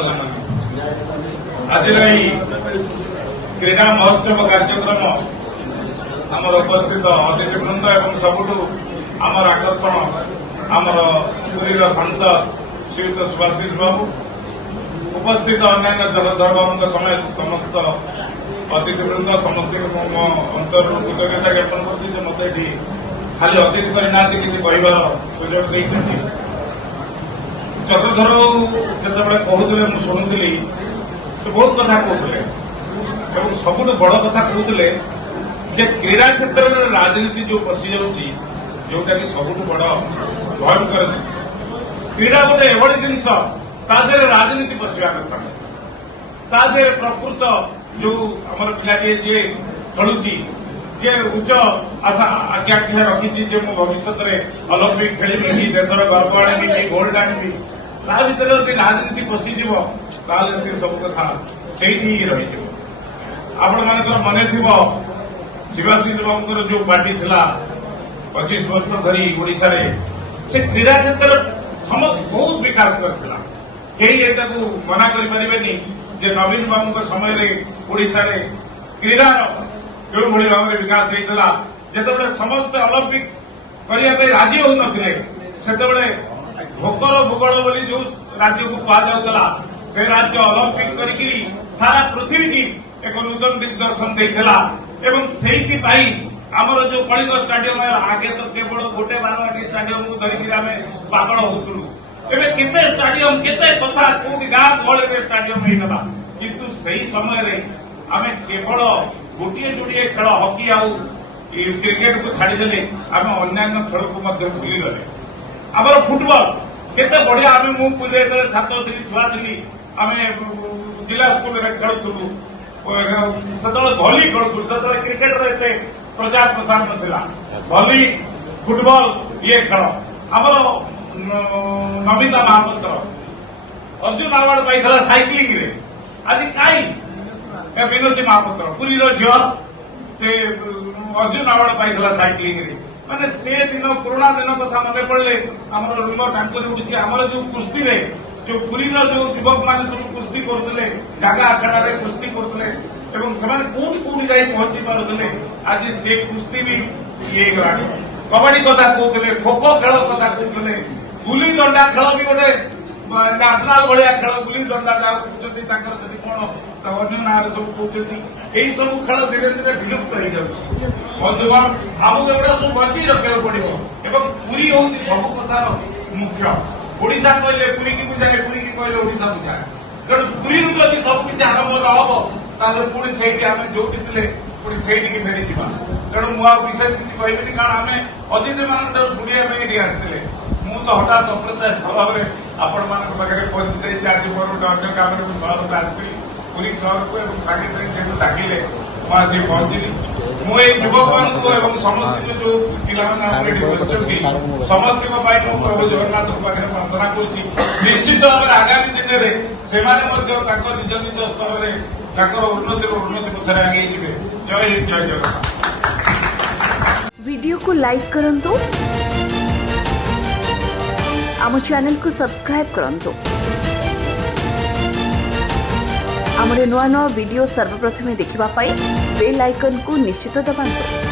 आज क्रीड़ा महोत्सव कार्यक्रम आमर उपस्थित अतिथिवृंद एवं सबुठ आमर आकर्षण आमर पुरी सांसद श्रीयुत सुभाषिष बाबू उपस्थित अन्य जलधर समेत समस्त अतिथिवृंद समस्त अंतर कृतज्ञता ज्ञापन कर मत खाली अतिथि करना किसी कहबार सुजोग देते चक्रधर जिते कहते शुणुली से बहुत कथा कहते सबुठ बड़ कथा कहते क्रीड़ा क्षेत्र में राजनीति जो पशि जोटा कि सबुठ बड़ भयंकर क्रीड़ा गोटे एभली जिनस तादेह राजनीति पशिया कथा प्रकृत जो आम पिलाटी जी खेलुची जे उच्च आशा आज्ञा रखी भविष्य में ओलंपिक खेली देशर गर्व आनी गोल्ड आनी ता भर यदि राजनीति पशिज से सब कथा से रही आपण मान मन थी शिवाशीष बाबू जो पार्टी थिला 25 वर्ष धरी ओडिशा रे से क्रीड़ा क्षेत्र समस्त बहुत विकास करथिला केही एटा को मना करि परिबेनी जे नवीन बाबू समय रे ओडिशा रे क्रीड़ा जो भली भाव में विकास होता जिते समस्त ओलंपिक करने राजी हो नते भोकर भूगोल बोली जो राज्य को कहुला से राज्य ओलंपिक करी सारा पृथ्वी की एक नूतन दिग्दर्शन देता एवं से आमर जो कलिंग स्टाडियम आगे तो केवल गोटे बारवाटी स्टाडियम को धरिकी आम पागल होलु एवं केते स्टाडियम केते कथा कौटी गाँ गहल में स्टाडियम होगा किंतु सही समय आम केवल गोटे जोड़े खेल हकी आउ क्रिकेट को छाड़देले आम अन्य खेल को भूलीगले आमर फुटबल केते बढ़िया आम मुझे छात्र थी छुआ थी आम जिला स्कूल में खेलुलु से भली खेलुलु से क्रिकेट एत प्रचार प्रसार नाला भली फुटबल ये खेल आमर नमिता महापात्र अर्जुन अवार्ड पाई साइक्लिंग रे आज कहीं विनोदी महापात्र पुरी झील से अर्जुन अवार्ड पाई साइक्लिंग रे माने से दिन पुराणा दिन कथा मन पड़े आम रूम टांकरी उठी आमर जो कुश्ती रे जो पुरी जो युवक मान सब कुश्ती करते जगह आखड़ा कुश्ती करते कौटी कौटी जाई पहुंची पारे आज से कुश्ती भी ये कबाड़ी कथा कहते खो खो खेल कथा कहते गुली दंडा खेल भी गोटे नेशनल भाया खेल गुली दंडा जहाँ कौन अन्य ना सब कहते यही सब खेल धीरे धीरे विलुप्त हो जाऊँगी बंधुगण आमको एगुड़ा सब बची रखा पड़ो एवं पुरी हूँ सब कथार मुख्य ओडिशा कहले पुरी की पूजा पुरी की कहले ओडिशा पूजा तेणु पुरी जब सबकि आरंभ हम पुणी से जोटी थे पुणी से फेरी जा तेणु मुझे विशेष किसी कहबी कारण आम अतिथि मान शुणा ये आसते मु तो हठात अप्रत्याश भाव में आपण पाखे पहुंची आज मोर गोटे अन्य काम सहर आसती पुरी सहर को सागे जेहतु डाकिले मुझे पहुंचली मुझे युवक मान समस्त जो पिला समस्त प्रभु जगन्नाथ पाखे प्रार्थना कर निश्चित भाव में आगामी दिन में से निज निज स्तर में उन्नति पथर आगे जय हिंद जय जगन्नाथ। वीडियो को लाइक करंतु, आम चैनल को सब्सक्राइब करंतु, आमरे नुआ नुआ वीडियो सर्वप्रथमे देखिबा पाई बेल आइकन को निश्चित दबाନ୍ତୁ।